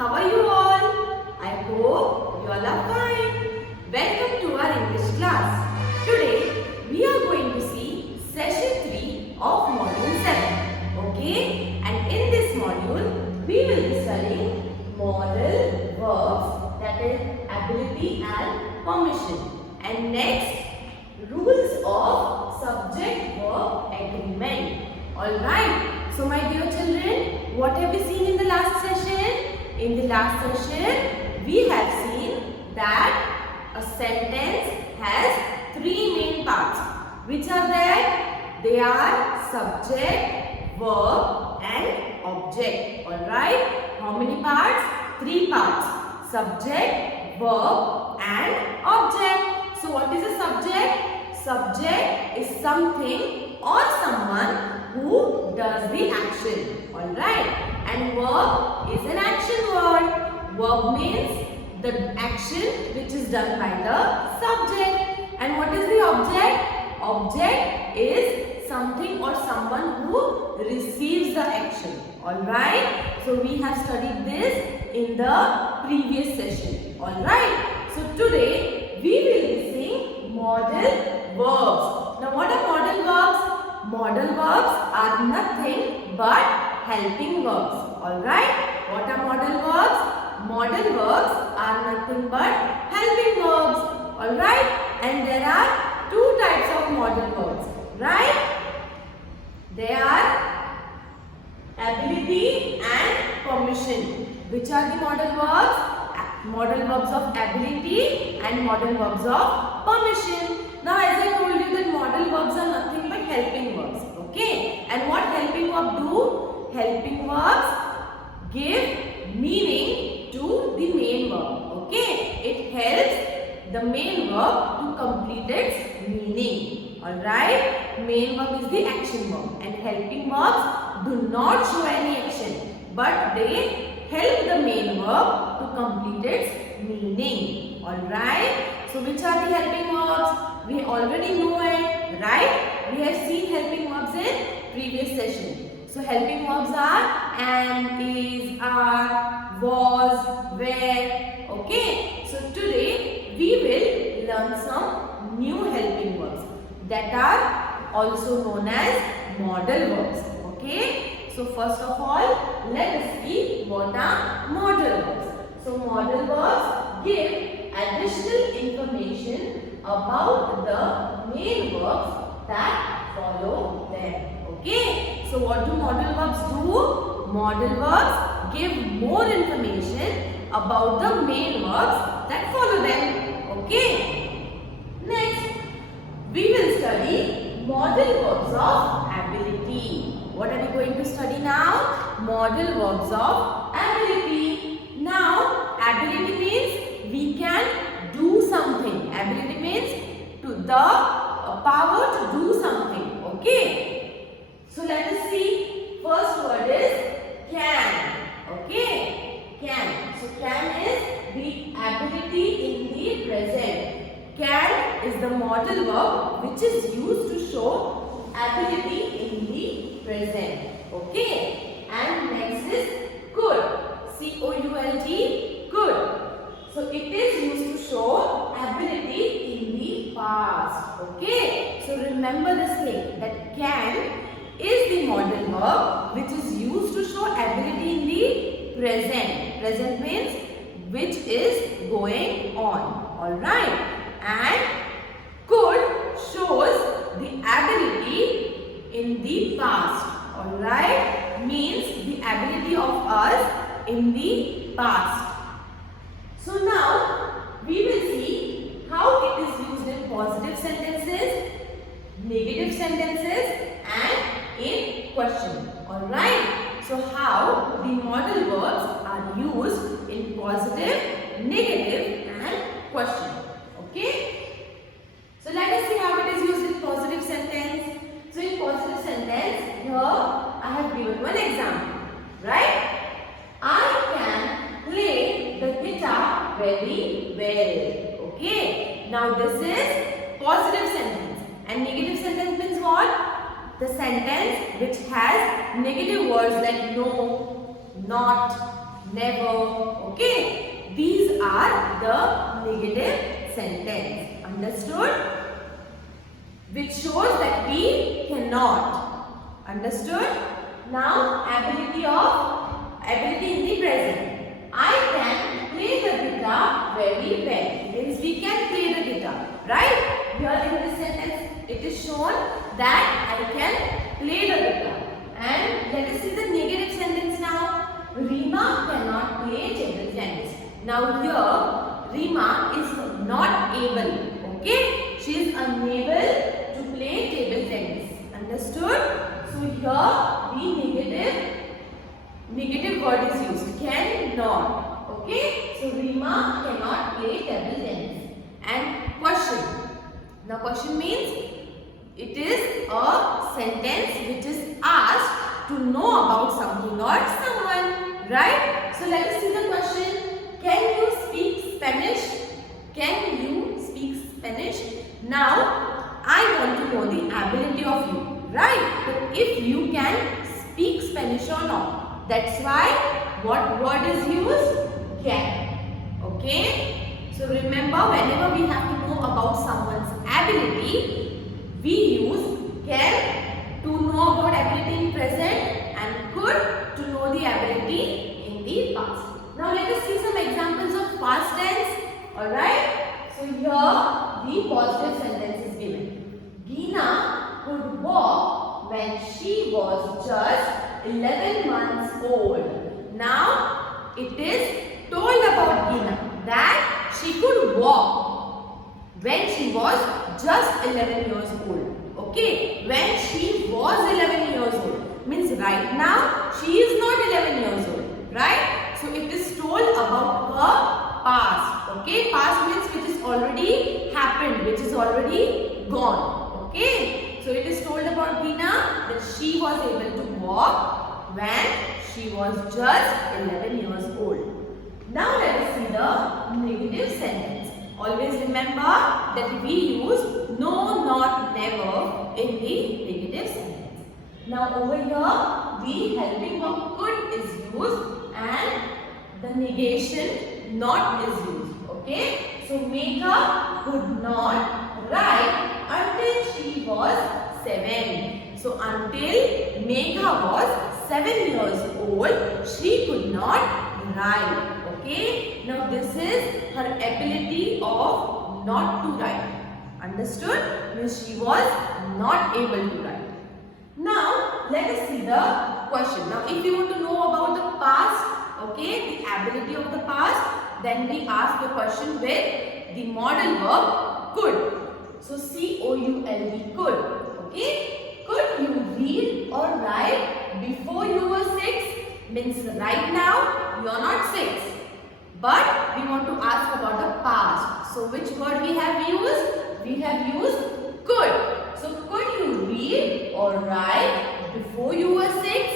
How are you all? I hope you all are fine. Welcome to our English class. Today we are going to see session 3 of module 7. Okay? And in this module we will be studying modal verbs, that is ability and permission. And next, rules of subject-verb agreement. Alright, so my dear children, what have we seen in the last session? In the last session, we have seen that a sentence has 3 main parts. Which are that? They are subject, verb and object. Alright, how many parts? 3 parts. Subject, verb and object. So what is a subject? Subject is something or someone who does the action. Alright. And verb is an action word. Verb means the action which is done by the subject. And what is the object? Object is something or someone who receives the action. Alright. So we have studied this in the previous session. Alright. So today we will be seeing modal verbs. Now what are modal verbs? Modal verbs are nothing but helping verbs. Alright? What are modal verbs? Modal verbs are nothing but helping verbs. Alright? And there are 2 types of modal verbs. Right? They are ability and permission. Which are the modal verbs? Modal verbs of ability and modal verbs of permission. Now as I told you that modal verbs are nothing but helping verbs. Okay? And what helping verb do? Helping verbs give meaning to the main verb. Okay? It helps the main verb to complete its meaning. Alright? Main verb is the action verb. And helping verbs do not show any action, but they help the main verb to complete its meaning. Alright? So which are the helping verbs? We already know it, right? We have seen helping verbs in previous session. So helping verbs are am, is, are, was, were. Okay? So today we will learn some new helping verbs that are also known as modal verbs. Okay? So first of all, let us see what are modal verbs. So modal verbs give additional information about the main verbs that follow them. Okay? So what do modal verbs do? Modal verbs give more information about the main verbs that follow them. Okay? Next, we will study modal verbs of ability. What are we going to study now? Modal verbs of ability. Now, ability means we can do something. Ability means to the power to do something. Okay? So let us see. First word is can. Okay? Can. So can is the ability in the present. Can is the modal verb which is used to show ability in the present. Okay? And next is could. C-O-U-L-D. Could. So it is used to show ability in the past. Okay? So remember this thing that can is the modal verb which is used to show ability in the present. Present means which is going on. Alright? And could shows the ability in the past. Alright? Means the ability of us in the past. So now we will see how it is used in positive sentences, negative sentences and in question. Alright? So how the modal verbs are used in positive, negative and question. Okay? So let us see how it is used in positive sentence. So in positive sentence, here I have given one example. Right? I can play the guitar very well. Okay? Now this is positive sentence. And negative sentence means what? The sentence which has negative words like no, not, never. Okay, these are the negative sentence. Understood? Which shows that we cannot. Understood? Now, ability in the present. I can play the guitar very well. Means we can play the guitar, right? Here in this sentence, it is shown that I can play the guitar. And let us see the negative sentence now. Rima cannot play table tennis. Now here, Rima is not able. Okay, she is unable to play table tennis. Understood? So here the negative word is used. Cannot. Okay, so Rima cannot play table tennis. And question. Now question means it is a sentence which is asked to know about something or someone, right? So let us see the question. Can you speak Spanish? Can you speak Spanish? Now I want to know the ability of you, right? But if you can speak Spanish or not. That's why what word is used? Can. Okay? So remember, whenever we have to know about someone's ability, we use can to know about ability in present and could to know the ability in the past. Now let us see some examples of past tense. Alright? So here the positive sentence is given. Gina could walk when she was just 11 months old. Now it is told about Gina that she could walk when she was just 11 years old. Okay, when she was 11 years old means right now she is not 11 years old, right? So it is told about her past. Okay, past means which is already happened, which is already gone. Okay, so it is told about Gina that she was able to walk when she was just 11 years old. Now let us see the negative sentence. Always remember that we use no, not, never in the negative sentence. Now over here, the helping verb could is used and the negation not is used. Okay? So Megha could not write until she was 7. So until Megha was 7 years old, she could not write. Okay, now this is her ability of not to write. Understood? Means she was not able to write. Now let us see the question. Now if you want to know about the past, okay, the ability of the past, then we ask the question with the modal verb could. So C-O-U-L-D, could. Okay, could you read or write before you were 6? Means right now you are not 6. But we want to ask about the past. So which word we have used? We have used could. So could you read or write before you were 6?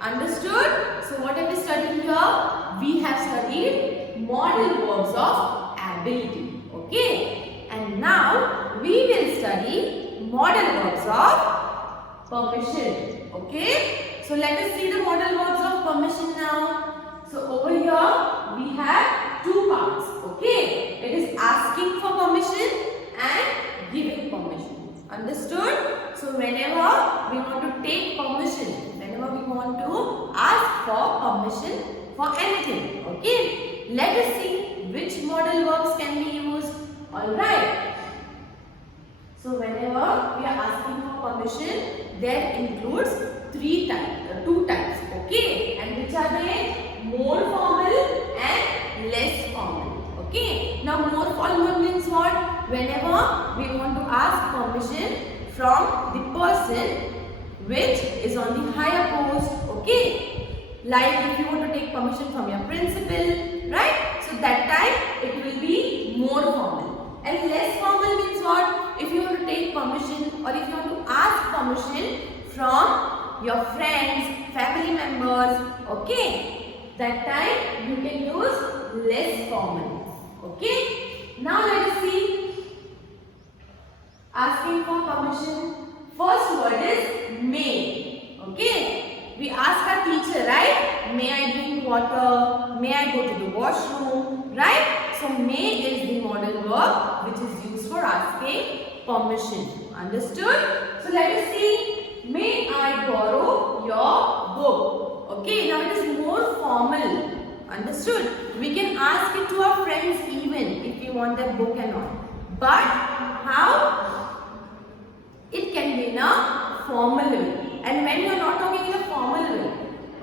Understood? So what have we studied here? We have studied modal verbs of ability. Okay? And now we will study modal verbs of permission. Okay? So let us see the modal verbs of permission now. So over here we have two parts. Okay, it is asking for permission and giving permission. Understood? So whenever we want to take permission, whenever we want to ask for permission for anything. Okay, let us see which modal verbs can be used. Alright. So whenever we are asking for permission, there includes two types. Okay, and which are they? More formal and less formal. Okay. Now more formal means what? Whenever we want to ask permission from the person which is on the higher post. Okay. Like if you want to take permission from your principal, right? So that time it will be more formal. And less formal means what? If you want to take permission or if you want to ask permission from your friends, family members. Okay. That time you can use less formal. Okay. Now let us see. Asking for permission. First word is may. Okay. we ask our teacher, right? May I drink water? May I go to the washroom? Right? So may is the modal verb which is used for asking permission. Understood? So let us see. May I borrow your book? Okay, now it is more formal. Understood? We can ask it to our friends even if we want that book and all. But how? It can be in a formal way. And when you are not talking in a formal way,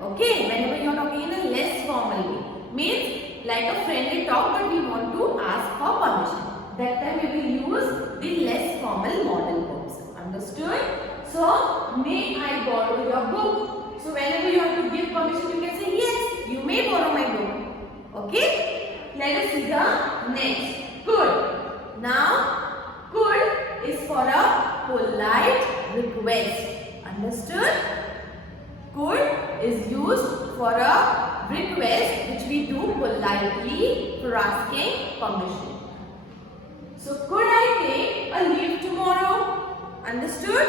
okay, whenever you are talking in a less formal way, means like a friendly talk but we want to ask for permission. That time we will use the less formal modal verbs. Understood? So, may I borrow your book? So, whenever you want to give permission, you can say yes, you may borrow my book. Okay? Let us see the next. Could. Now, could is for a polite request. Understood? Could is used for a request which we do politely for asking permission. So, could I take a leave tomorrow? Understood?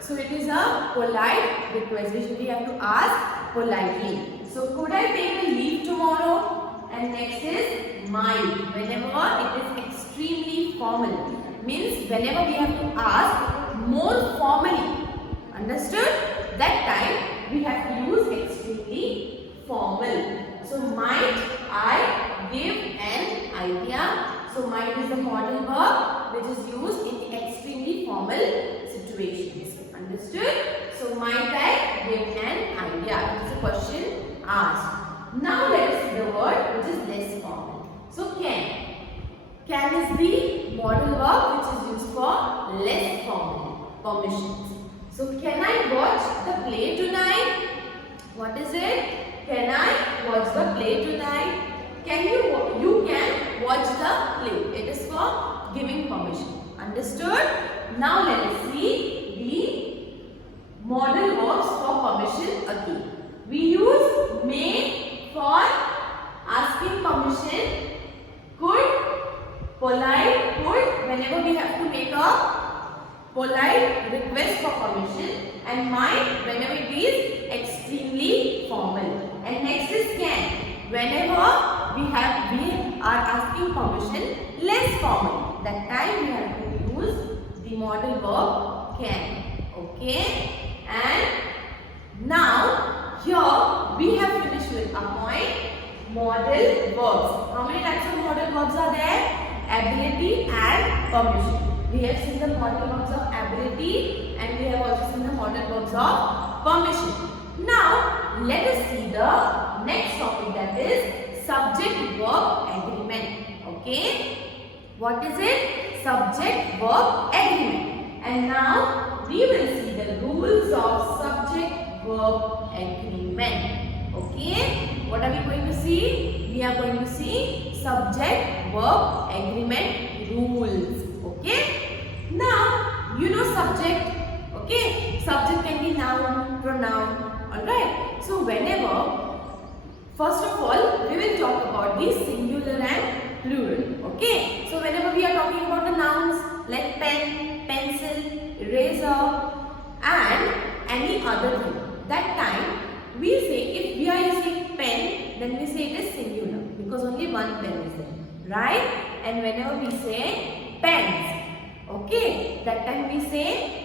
So, it is a polite request which we have to ask politely. So, could I take a leave tomorrow? And next is might. Whenever it is extremely formal. Means whenever we have to ask more formally. Understood? That time we have to use extremely formal. So, might I give an idea? So, might is the modal verb which is used in the extremely formal situations. Understood? So, might I give an idea? It is a question asked. Now, let us see the word which is less formal. So, can. Can is the modal verb which is used for less formal permissions. So, can I watch the play tonight? What is it? Can I watch the play tonight? Can you can watch the play. It is for giving permission. Understood? Now let us see the modal verbs for permission again. We use may for asking permission, could, polite, could whenever we have to make a polite request for permission, and might whenever it is extremely formal. And next is can. Whenever we are asking permission less formal. That time we have to use the modal verb can. Okay? And now here we have finished with our point modal verbs. How many types of modal verbs are there? Ability and permission. We have seen the modal verbs of ability and we have also seen the modal verbs of permission. Now, let us see the next topic, that is subject-verb agreement. Okay? What is it? Subject-verb agreement. And now, we will see the rules of subject-verb agreement. Okay? What are we going to see? We are going to see subject-verb agreement rules. Okay? Now, you know subject. Okay? Subject can be noun, pronoun. Alright, so whenever, first of all, we will talk about the singular and plural. Okay, so whenever we are talking about the nouns like pen, pencil, eraser and any other thing, that time we say, if we are using pen, then we say it is singular because only one pen is there, right? And whenever we say pens, okay, that time we say,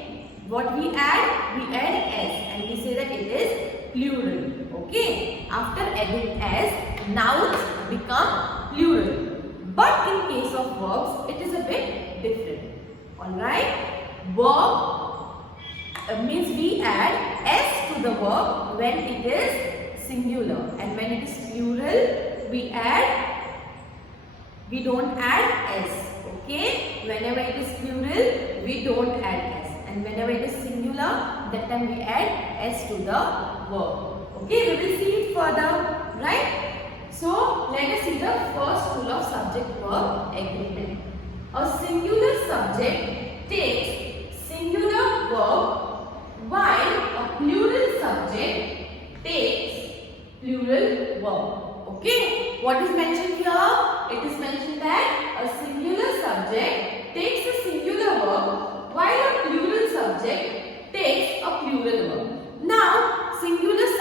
what we add? We add s and we say that it is plural. Okay. After adding s, nouns become plural. But in case of verbs, it is a bit different. Alright. Verb means we add s to the verb when it is singular. And when it is plural, we don't add s. Okay. Whenever it is plural, we don't add s. And whenever it is singular, that time we add s to the verb. Okay, we will see it further, right? So, let us see the first rule of subject-verb agreement. A singular subject takes singular verb while a plural subject takes plural verb. Okay, what is mentioned here? It is mentioned that a singular subject takes a singular verb while a plural subject takes a plural verb. Now, singular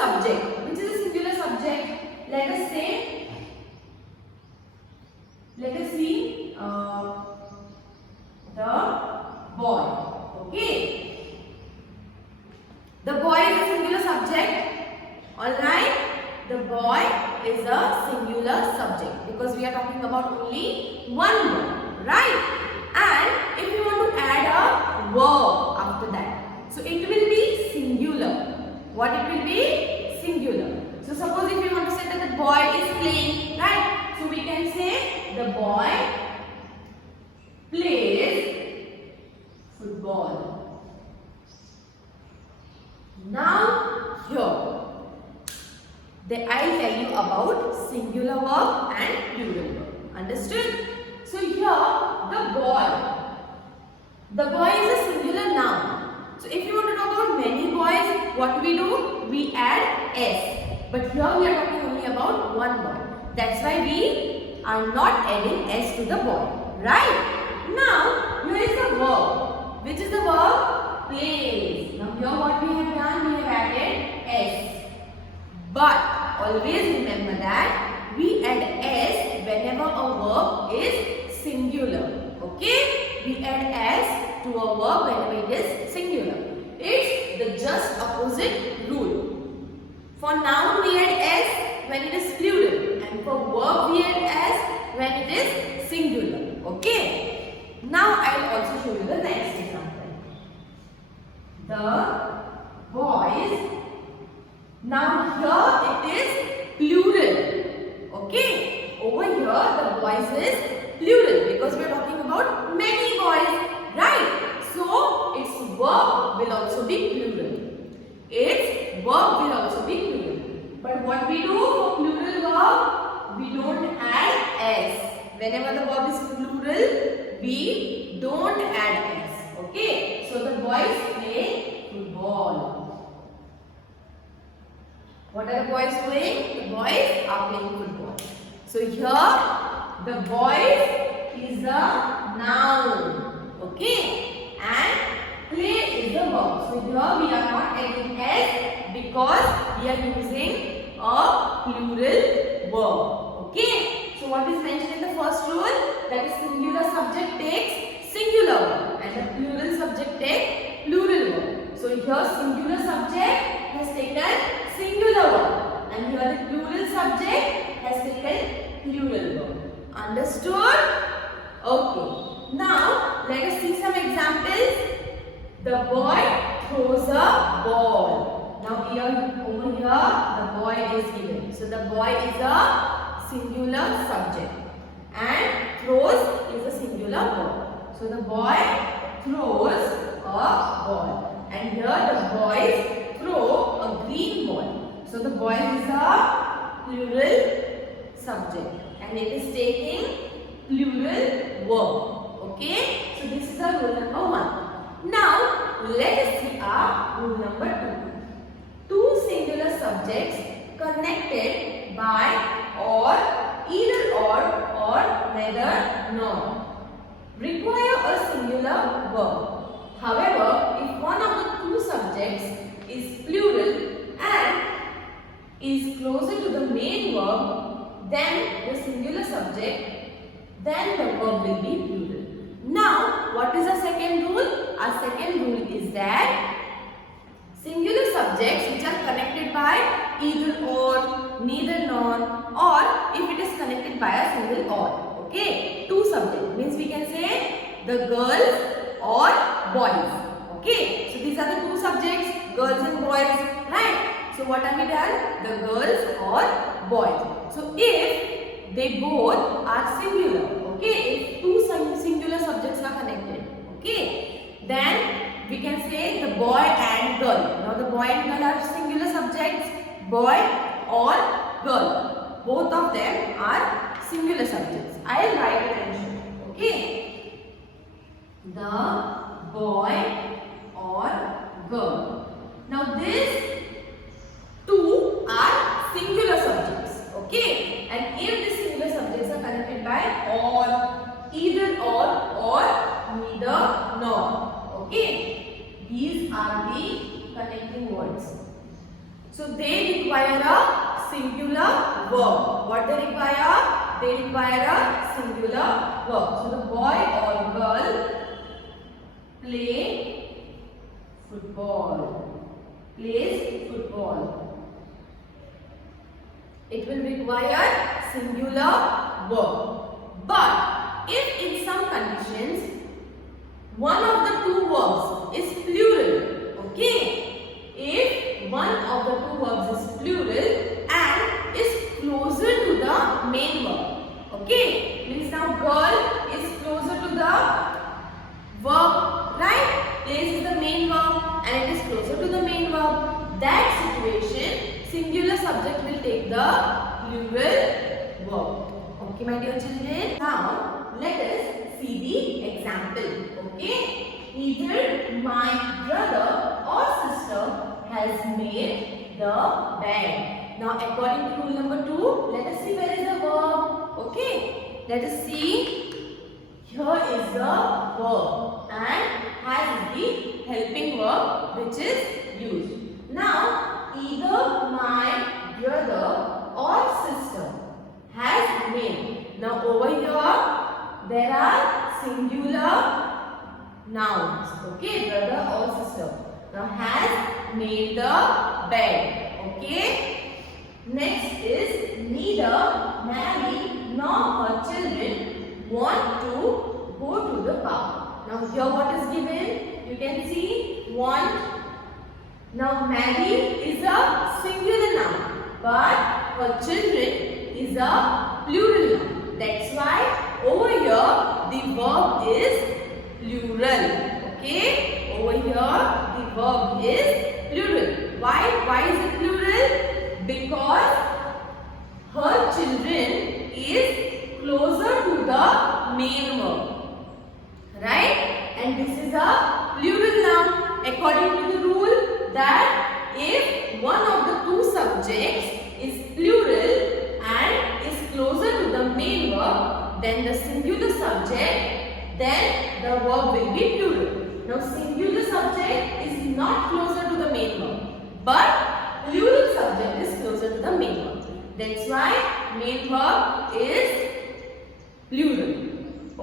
boy is a singular subject because we are talking about only one boy, right? And if you want to add a verb after that, so it will be singular. What it will be? Singular. So suppose if you want to say that the boy is playing, right? So we can say the boy plays football. Now here, I'll tell you about singular verb and plural verb. Understood? So here, the boy is a singular noun. So if you want to talk about many boys, what do? We add s. But here we are talking only about one boy. That's why we are not adding s to the boy. Right? Now, here is the verb. Which is the verb? Plays. Now here what we have done? We have added s. But always remember that we add s whenever a verb is singular. Okay? We add s to a verb whenever it is singular. It's the just opposite rule. For noun we add s when it is plural, and for verb we add s when it is singular. Okay? Now I will also show you the next example. The boys. Now here it is plural. Okay? Over here the boys is plural because we are talking about many boys. Right? So its verb will also be plural. Its verb will also be plural. But what we do for plural verb? We don't add s. Whenever the verb is plural, we don't add s. Okay? So the boys play football. What are the boys doing? The boys are playing football. So here the boys is a noun. Okay? And play is the verb. So here we are not adding s because we are using a plural verb. Okay? So what is mentioned in the first rule? That is singular subject takes singular verb and the plural subject takes plural verb. So here singular subject has taken singular verb and here the plural subject has taken plural verb. Understood? Okay. Now let us see some examples. The boy throws a ball. Now over here the boy is given. So the boy is a singular subject and throws is a singular verb. So the boy throws a ball and here the boys throw a green ball. So the boy is a plural subject and it is taking plural verb. Okay? So this is our rule number 1. Now let us see our rule number 2. Two singular subjects connected by or, either or neither nor require a singular verb. However, if one of the two subjects is plural and is closer to the main verb than the singular subject, then the verb will be plural. Now, what is our second rule? Our second rule is that singular subjects which are connected by either or, neither nor, or if it is connected by a single or. Okay? Two subjects means we can say the girls or boys. Okay? So these are the two subjects, girls and boys, right? So what have we done? The girls or boys. So if they both are singular, okay? If two singular subjects are connected, okay? Then we can say the boy and girl. Now the boy and girl are singular subjects, boy or girl. Both of them are singular subjects. I will write it and show you. Okay? The boy or girl. Now these two are singular subjects. Okay? And if the singular subjects are connected by or, either or neither nor. Okay? These are the connecting words. So they require a singular verb. What they require? They require a singular verb. So the boy or girl play football. Plays football. it will require singular verb. But if in some conditions one of the two verbs is plural, okay? If one of the two verbs is plural and is closer to the main verb, okay? Means now girl is closer to the verb, right? This is the main verb and it is closer to the main verb. That situation, singular subject will take the plural verb. Okay, my dear children. Now, let us see the example. Okay. Either my brother or sister has made the bed. Now, according to rule number 2, let us see where is the verb. Okay. Let us see. Here is the verb and has the helping verb which is used. Now, either my brother or sister has made. Now over here there are singular nouns. Okay, brother or sister. Now has made the bed. Okay. Next is neither Mary nor her children want to go to the park. Now here what is given? You can see want. Now Mary is a singular noun, but her children is a plural noun. That's why over here the verb is plural. Okay? Over here the verb is plural. Why? Why is it plural? Because her children is closer to the main verb. Right? And this is a plural noun according to the rule that if one of the two subjects is plural and is closer to the main verb than the singular subject, then the verb will be plural. Now singular subject is not closer to the main verb, but plural subject is closer to the main verb. That's why main verb is plural.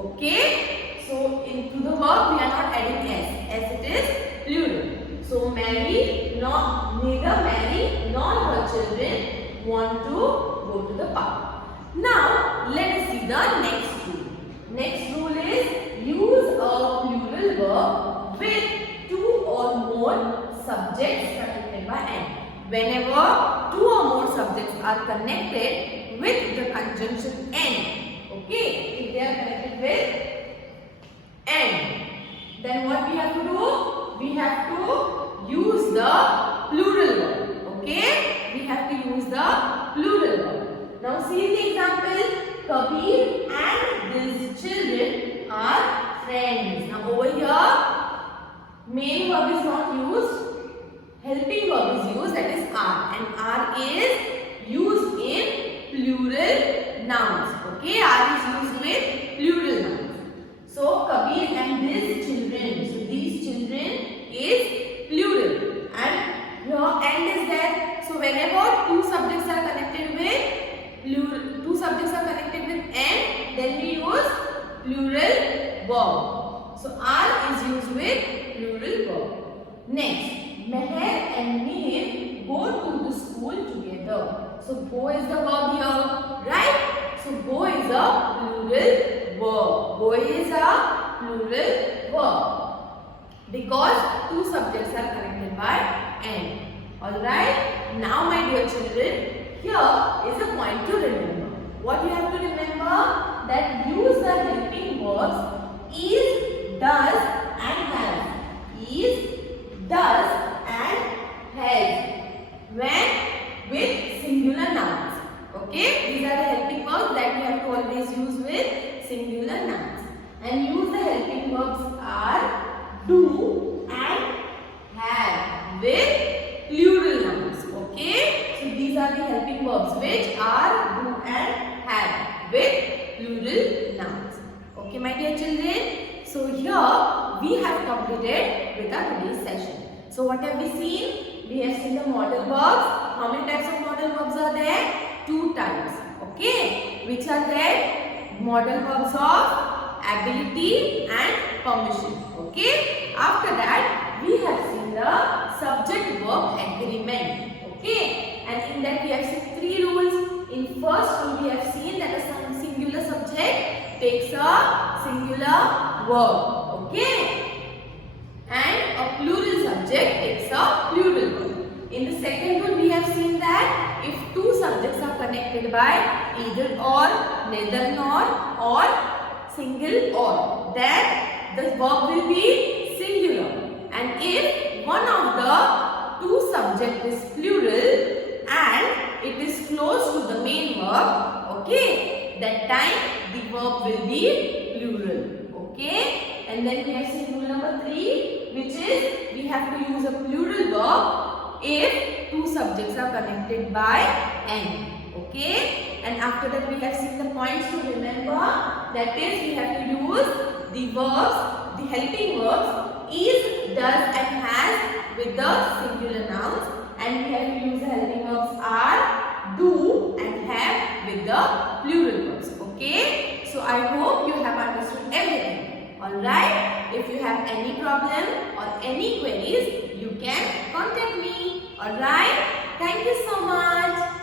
Okay? So into the verb we are not adding s, as it is plural. So neither Mary nor her children want to go to the park. Now let us see the next rule. Next rule is use a plural verb with two or more subjects connected by n. Whenever two or more subjects are connected with the conjunction n, okay, if they are connected with n, then what we have to do? We have to use the plural verb. Okay? We have to use the plural verb. Now see the example. Kabir and his children are friends. Now over here, main verb is not used. Helping verb is used, that is are. And are is used in plural nouns. Okay? Are is used with plural nouns. So Kabir and his children. So these children is plural and here and is there. So whenever two subjects are connected with n, then we use plural verb. So are is used with plural verb. Next, Meher and Mihir go to the school together. So go is the verb here, right? So go is a plural verb. Go is a plural verb because two subjects are connected by n. Alright? Now my dear children, here is a point to remember. What you have to remember? That use the helping verbs is, does and has. Is, does and has when with singular nouns. Okay? These are the helping verbs that we have to always use with singular nouns. And use the helping verbs are do and have with plural nouns. Okay? So these are the helping verbs which are do and have with plural nouns. Okay, my dear children? So here we have completed with our today's session. So what have we seen? We have seen the modal verbs. How many types of modal verbs are there? 2 types. Okay? Which are there? Modal verbs of ability and permission. Okay? After that, we have seen the subject verb agreement. Okay? And in that we have seen 3 rules. In first rule we have seen that a singular subject takes a singular verb. Okay? And a plural subject takes a plural verb. In the second rule we have seen that if two subjects are connected by either or, neither nor or single or, then the verb will be singular. And if one of the two subject is plural and it is close to the main verb, okay, that time the verb will be plural. Okay? And then we have seen rule number 3, which is we have to use a plural verb if two subjects are connected by N. Okay? And after that we have seen the points to remember. That is, we have to use the verbs, the helping verbs is, does and has with the singular nouns. And we have to use the helping verbs are, do and have with the plural verbs. Okay? So I hope you have understood everything. Alright? If you have any problem or any queries, you can contact me. Alright? Thank you so much.